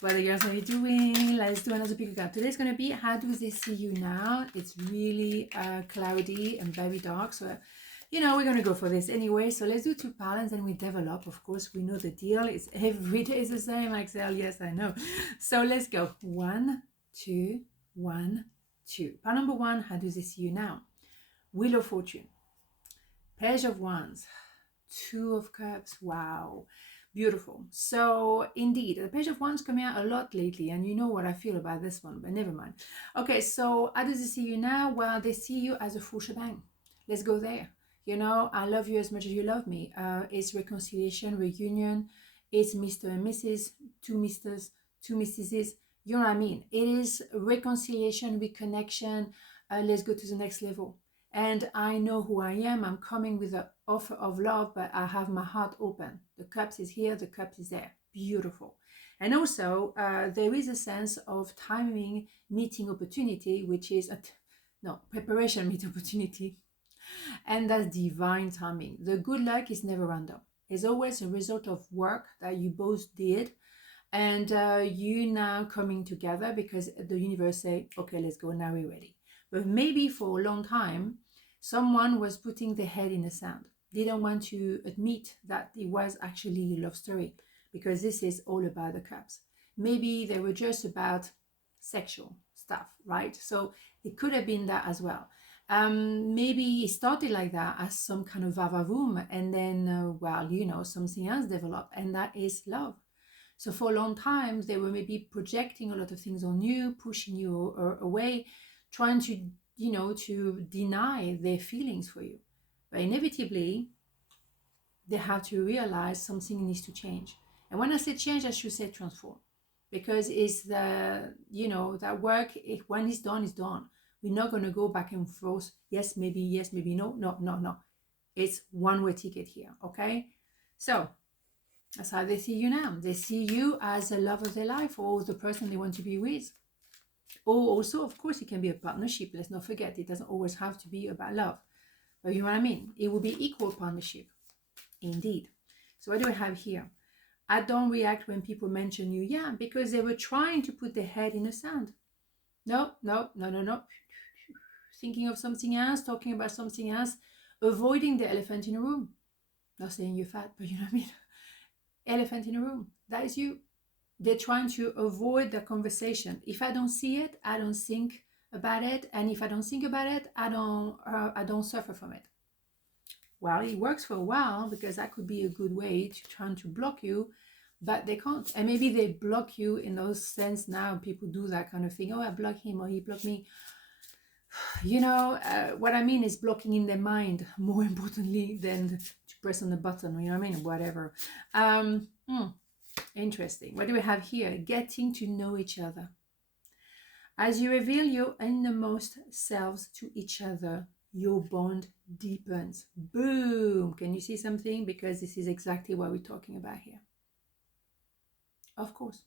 What are you guys doing? Let's do another pick card. Today's going to be, how do they see you now? It's really cloudy and very dark. So, you know, we're going to go for this anyway. So let's do 2 patterns and we develop. Of course, we know the deal. It's every day is the same, Axelle. Yes, I know. So let's go. 1, 2, 1, 2. Part number 1, how do they see you now? Wheel of Fortune. Page of Wands. 2 of Cups. Wow. Beautiful. So indeed, the Page of Wands coming out a lot lately, and you know what I feel about this one, but never mind. Okay, so how do they see you now? Well, they see you as a full shebang. Let's go there. You know, I love you as much as you love me. It's reconciliation, reunion. It's Mr. and Mrs., 2 Misters, 2 Mrs. You know what I mean? It is reconciliation, reconnection. Let's go to the next level. And I know who I am. I'm coming with an offer of love, but I have my heart open. The cups is here, the cups is there. Beautiful. And also, there is a sense of timing meeting opportunity, which is, preparation meet opportunity. And that's divine timing. The good luck is never random. It's always a result of work that you both did. And you now coming together because the universe say, okay, let's go, now we're ready. But maybe for a long time, someone was putting their head in the sand. Didn't want to admit that it was actually a love story, because this is all about the cups. Maybe they were just about sexual stuff, right? So it could have been that as well. Maybe it started like that as some kind of vavavoom, and then, something else developed, and that is love. So for a long time, they were maybe projecting a lot of things on you, pushing you away, trying to, to deny their feelings for you. But inevitably, they have to realize something needs to change. And when I say change, I should say transform. Because it's the, that work, when it's done, it's done. We're not going to go back and forth. Yes, maybe no, no. It's one-way ticket here, okay? So that's how they see you now. They see you as a love of their life, or the person they want to be with. Or also, of course, it can be a partnership. Let's not forget, it doesn't always have to be about love. But you know what I mean? It will be equal partnership. Indeed. So what do I have here? I don't react when people mention you. Yeah, because they were trying to put their head in the sand. No. Thinking of something else, talking about something else, avoiding the elephant in the room. Not saying you're fat, but you know what I mean? Elephant in the room. That is you. They're trying to avoid the conversation. If I don't see it, I don't think about it. And if I don't think about it, I don't suffer from it. Well, it works for a while, because that could be a good way to try to block you, but they can't. And maybe they block you in those sense now. People do that kind of thing. Oh, I block him, or he blocked me. What I mean is blocking in their mind, more importantly than to press on the button, you know what I mean? Whatever. Interesting. What do we have here? Getting to know each other. As you reveal your innermost selves to each other, your bond deepens. Boom! Can you see something? Because this is exactly what we're talking about here. Of course.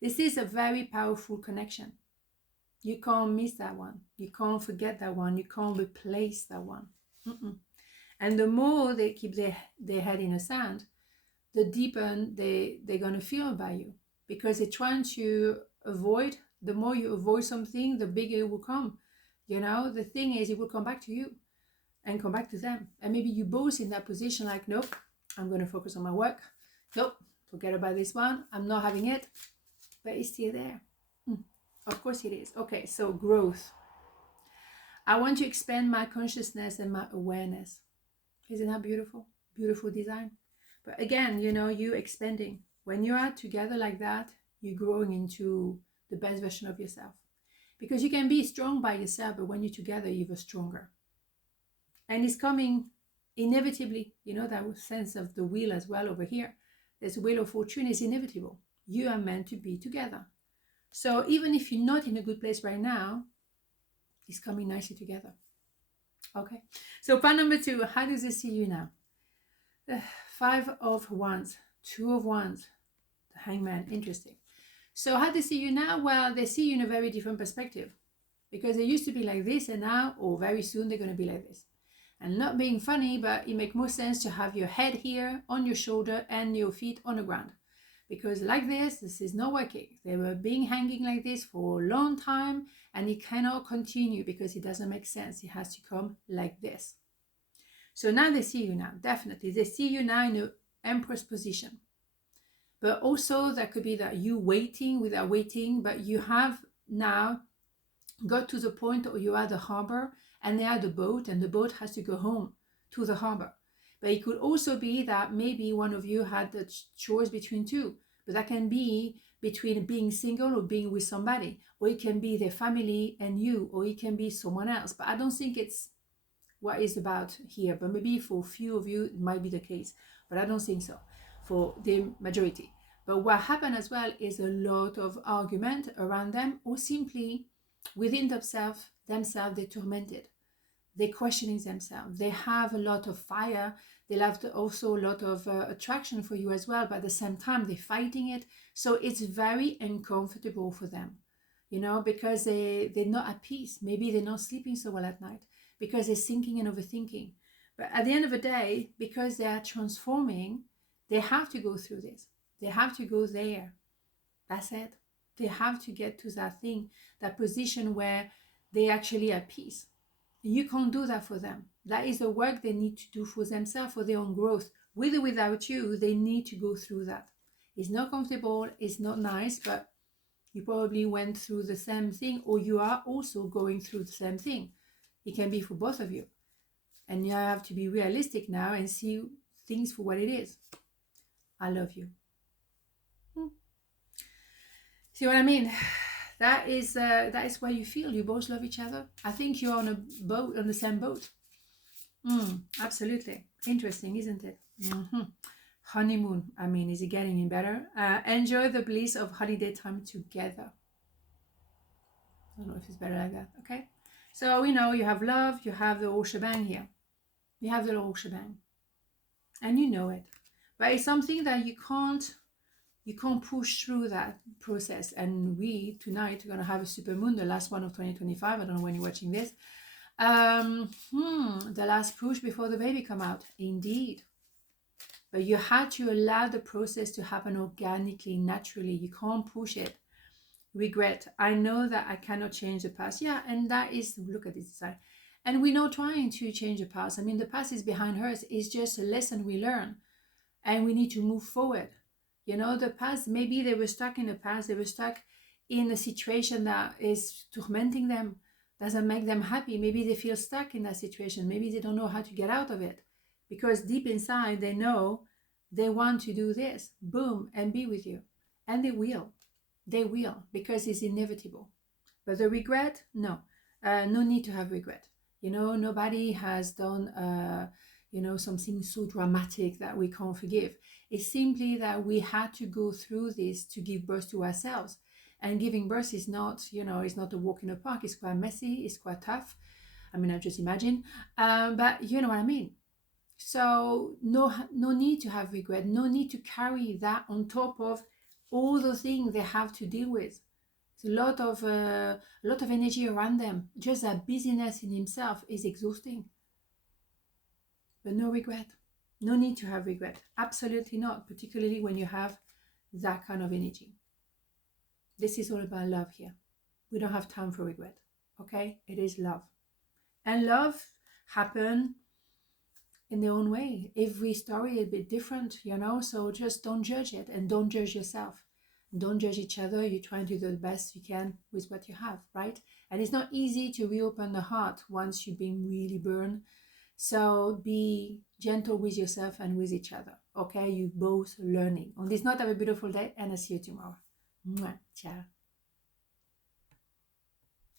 This is a very powerful connection. You can't miss that one. You can't forget that one. You can't replace that one. And the more they keep their head in the sand, the deeper they're going to feel about you. Because they're trying to avoid, the more you avoid something, the bigger it will come. The thing is, it will come back to you and come back to them. And maybe you both in that position, like, nope, I'm going to focus on my work. Nope, forget about this one. I'm not having it. But it's still there. Of course it is. Okay, so growth. I want to expand my consciousness and my awareness. Isn't that beautiful? Beautiful design. But again, you expanding. When you are together like that, you're growing into the best version of yourself. Because you can be strong by yourself, but when you're together, you're even stronger. And it's coming inevitably. That sense of the wheel as well over here. This wheel of fortune is inevitable. You are meant to be together. So even if you're not in a good place right now, it's coming nicely together. Okay. So part number 2, how does it see you now? 5 of Wands, 2 of Wands, the Hangman. Interesting. So how do they see you now? Well, they see you in a very different perspective, because they used to be like this, and now, or very soon, they're going to be like this. And not being funny, but it makes more sense to have your head here on your shoulder and your feet on the ground. because like this is not working. They were being hanging like this for a long time, and it cannot continue because it doesn't make sense. It has to come like this. So now they see you now, definitely. They see you now in an Empress position. But also that could be that you waiting without waiting, but you have now got to the point where you are at the harbor and they are the boat, and the boat has to go home to the harbor. But it could also be that maybe one of you had the choice between two. But that can be between being single or being with somebody, or it can be their family and you, or it can be someone else. But I don't think it's what it's about here. But maybe for a few of you it might be the case, but I don't think so for the majority. But what happened as well is a lot of argument around them, or simply within themselves they're tormented. They're questioning themselves. They have a lot of fire. They have also a lot of attraction for you as well, but at the same time they're fighting it. So it's very uncomfortable for them, you know, because they're not at peace. Maybe they're not sleeping so well at night because they're thinking and overthinking. But at the end of the day, because they are transforming, they have to go through this. They have to go there. That's it. They have to get to that thing, that position where they actually are at peace. You can't do that for them. That is the work they need to do for themselves, for their own growth. With or without you, they need to go through that. It's not comfortable, it's not nice, but you probably went through the same thing, or you are also going through the same thing. It can be for both of you. And you have to be realistic now and see things for what it is. I love you. See what I mean? That is what you feel. You both love each other. I think you're on a boat, on the same boat. Absolutely. Interesting, isn't it? Honeymoon. I mean, is it getting any better? Enjoy the bliss of holiday time together. I don't know if it's better like that. Okay. So we know you have love. You have the whole shebang here. You have the whole shebang. And you know it. But it's something that you can't push through that process. And we tonight are going to have a super moon, the last one of 2025. I don't know when you're watching this. The last push before the baby come out. Indeed. But you had to allow the process to happen organically, naturally. You can't push it. Regret. I know that I cannot change the past. Yeah, and that is, look at this design. And we're not trying to change the past. I mean, the past is behind us. It's just a lesson we learn. And we need to move forward. You know, the past, maybe they were stuck in the past. They were stuck in a situation that is tormenting them, doesn't make them happy. Maybe they feel stuck in that situation. Maybe they don't know how to get out of it. Because deep inside, they know they want to do this, boom, and be with you. And they will. They will, because it's inevitable. But the regret, no. No need to have regret. You know, nobody has done, something so dramatic that we can't forgive. It's simply that we had to go through this to give birth to ourselves. And giving birth is not, it's not a walk in the park. It's quite messy. It's quite tough. I mean, I just imagine. But you know what I mean. So no need to have regret. No need to carry that on top of all the things they have to deal with. It's a lot of energy around them. Just that busyness in himself is exhausting. But no regret. No need to have regret. Absolutely not, particularly when you have that kind of energy. This is all about love here. We don't have time for regret. Okay? It is love. And love happens in their own way. Every story is a bit different, so just don't judge it and don't judge yourself. Don't judge each other. You try and do the best you can with what you have, right? And it's not easy to reopen the heart once you've been really burned. So be gentle with yourself and with each other. Okay, you both learning. On this note, have a beautiful day and I'll see you tomorrow. Mwah. Ciao.